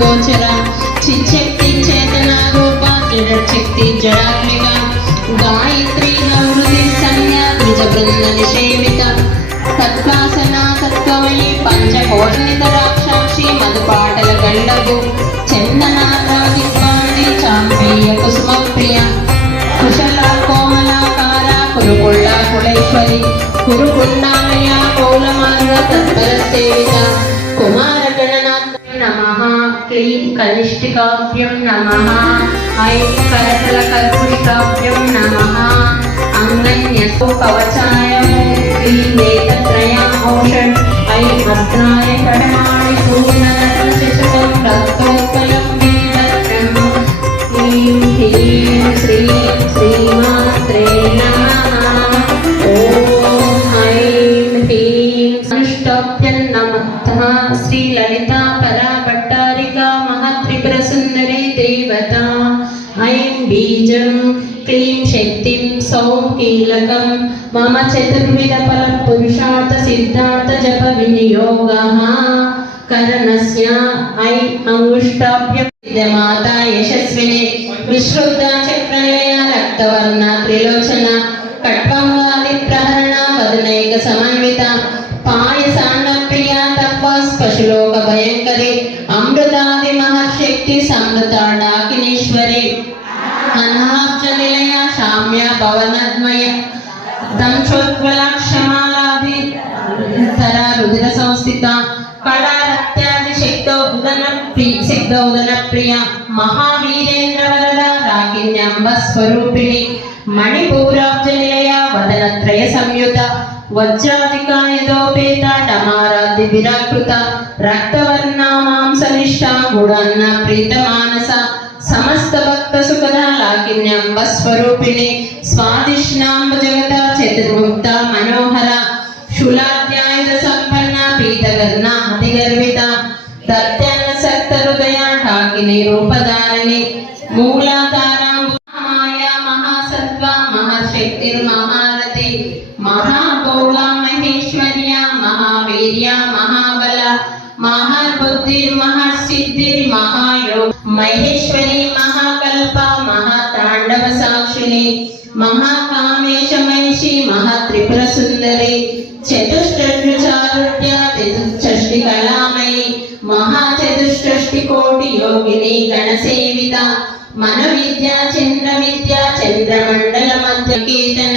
గోచర చిచ్చక్తి చేతన రూప జడశక్తి జడాత్మిక గాయత్రి నవృతి సంజ్ఞా ద్విజ బృంద నిషేవిత తత్వాసన తత్వమయి పంచకోటినిత రాక్షాక్షి మధుపాటల గండగు చందనారాగివాణి చాంపేయ కుసుమ ప్రియ కుశల కోమలాకార కురుకుళ్ళ కుళేశ్వరి కురుకుండాలయ కౌలమార్గ తత్పర సేవిత కుమార గణనాథ నమః క్లీం కనిష్ఠికాభ్యం నమః ఐం కరతల కర్పుష్టాభ్యం నమః అంగన్యసో కవచాయ క్లీం నేత్రత్రయం ఔషధ్ ఐం అస్త్రాయ కడమాణి పూర్ణరత్న శశకం రక్తోత్పలం వీరత్నం క్లీం హ్రీం శ్రీం శ్రీమాత్రే నమః ఓం ఐం హ్రీం అనుష్టాభ్యం నమః శ్రీ లలితా పరా భట్టారికా మహాత్రిపుర సుందరి దేవతా ఐం బీజం క్లీం శక్తిం సౌం కీలకం మమ చతుర్విధ ఫల పురుషార్థ సిద్ధార్థ జప వినియోగః కరణస్య ఐం అంగుష్టాభ్యం మాతా యశస్విని విశ్రుద్ధ చక్రనిలయ రక్తవర్ణ త్రిలోచన కట్వంగాది ప్రహరణ వదనైక సమన్విత పాయసాన్న ప్రియ తపస్ పశులోక భయంకరి అమృతాది మహర్శక్తి సమృత డాకినీశ్వరి అనాబ్జ నిలయ శామ్య భవనద్మయ దంశోజ్వల క్షమాలాది ధర రుధిర సంస్థిత కళారత్యాది శక్తోదన ప్రియ మహావీరేంద్ర వరద రాకిన్యంబ స్వరూపిణి మణిపూరాబ్జ నిలయ వదనత్రయ సంయుత వజ్రాధికాయదోపేత డమారాది విరాకృత రక్తవర్ణ మాంసనిష్ట గుడన్న ప్రీత మానస సమస్త భక్త సుఖద లాకిన్యంబ స్వరూపిణి స్వాదిష్ణాంబ జగత చతుర్ముక్త మనోహర శూలాధ్యాయుధ సంపన్న పీతగర్ణ అతిగర్విత దత్యాన సక్త హృదయ ఠాకిని రూపధారిణి మూలాధారాయ మహాసత్వ మహాశక్తిర్మహారథి మహాగౌళ మహేశ్వర్య మహావీర్య మహాబల మహాబుద్ధిర్ మహాసిద్ధిర్ మహాయోగ మహేశ్వరి మహాకల్ప మహాతాండవ సాక్షిణి మహాకామేశ మహిషి మహాత్రిపుర సుందరి చతుష్టారుఢ్య చతుష్టి కళామయి మహాచతుష్టి కోటి యోగిని గణసేవిత మన విద్యా చంద్ర విద్యా చంద్రమండల మధ్య కీర్తన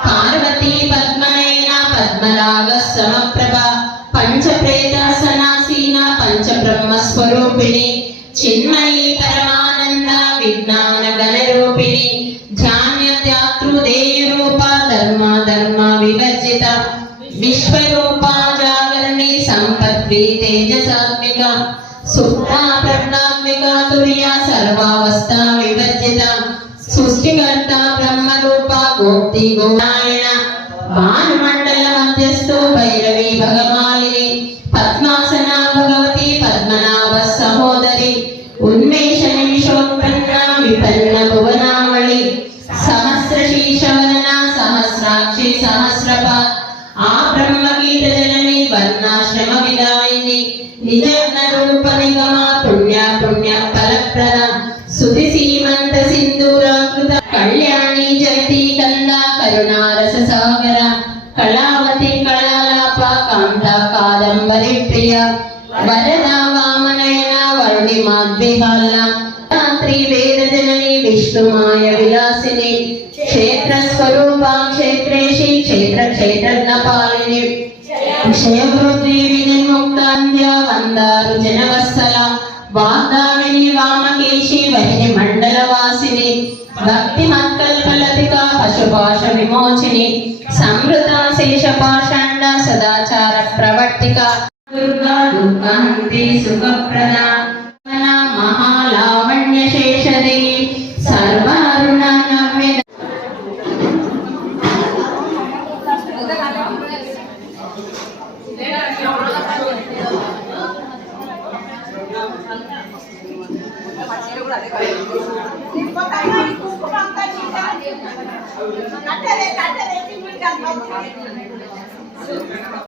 పార్వతీ పద్మనయన పద్మరాగ సమప్రభ పంచప్రేతాసనాసీన పంచబ్రహ్మ స్వరూపిణి చిన్మయీ పరమానంద విజ్ఞాన గణరూపిణి ధ్యానత్యాతృదేయ రూప ధర్మ వివర్జిత విశ్వరూప జాగరణి సంపద్వి తేజసాత్మిక సుప్తా ప్రజ్ఞాత్మిక తుర్య సర్వావస్థ వివర్జిత సృష్టికర్త బ్రహ్మరూప గోప్తి గోనాయన భానుమండల మధ్యస్థు భైరవి భగమాలిని పద్మాసన భగవతి పద్మనాభ సహోదరి ఉన్మేష నిమిషోత్పన్న విపన్న భువనామళి సహస్ర శీర్షవదన సహస్రాక్షి సహస్రప ఆ బ్రహ్మకీట జనని వర్ణాశ్రమ విదాయిని నిజజ్ఞ రూప నిగమ పుణ్య ఫలప్రద సుధి సీమంత సింధూరాకృత కళ్యాణి జగతి కంద కరుణారస సాగర కళావతి కళాలాప కాంత కాదంబరి ప్రియ వరద వామనయన వరుణి మాద్విహాల త్రివేద జనని విష్ణుమాయ విలాసిని క్షేత్ర స్వరూప క్షేత్రేషి క్షేత్రజ్ఞ పాలిని క్షయవృద్ధి వినిర్ముక్తాంధ్య వందారు జనవత్సల వాగ్దావిని వామకేశి వహిని మండలవాసిని భక్తి మత్కల్పలతిక పశుపాశ విమోచిని సమృత శేష పాషాండ సదాచార ప్రవర్తిక దుర్గా దుఃఖంతి సుఖప్రద మహాలావణ్య శేషదే సర్వారుణ నవ్య కట్టలే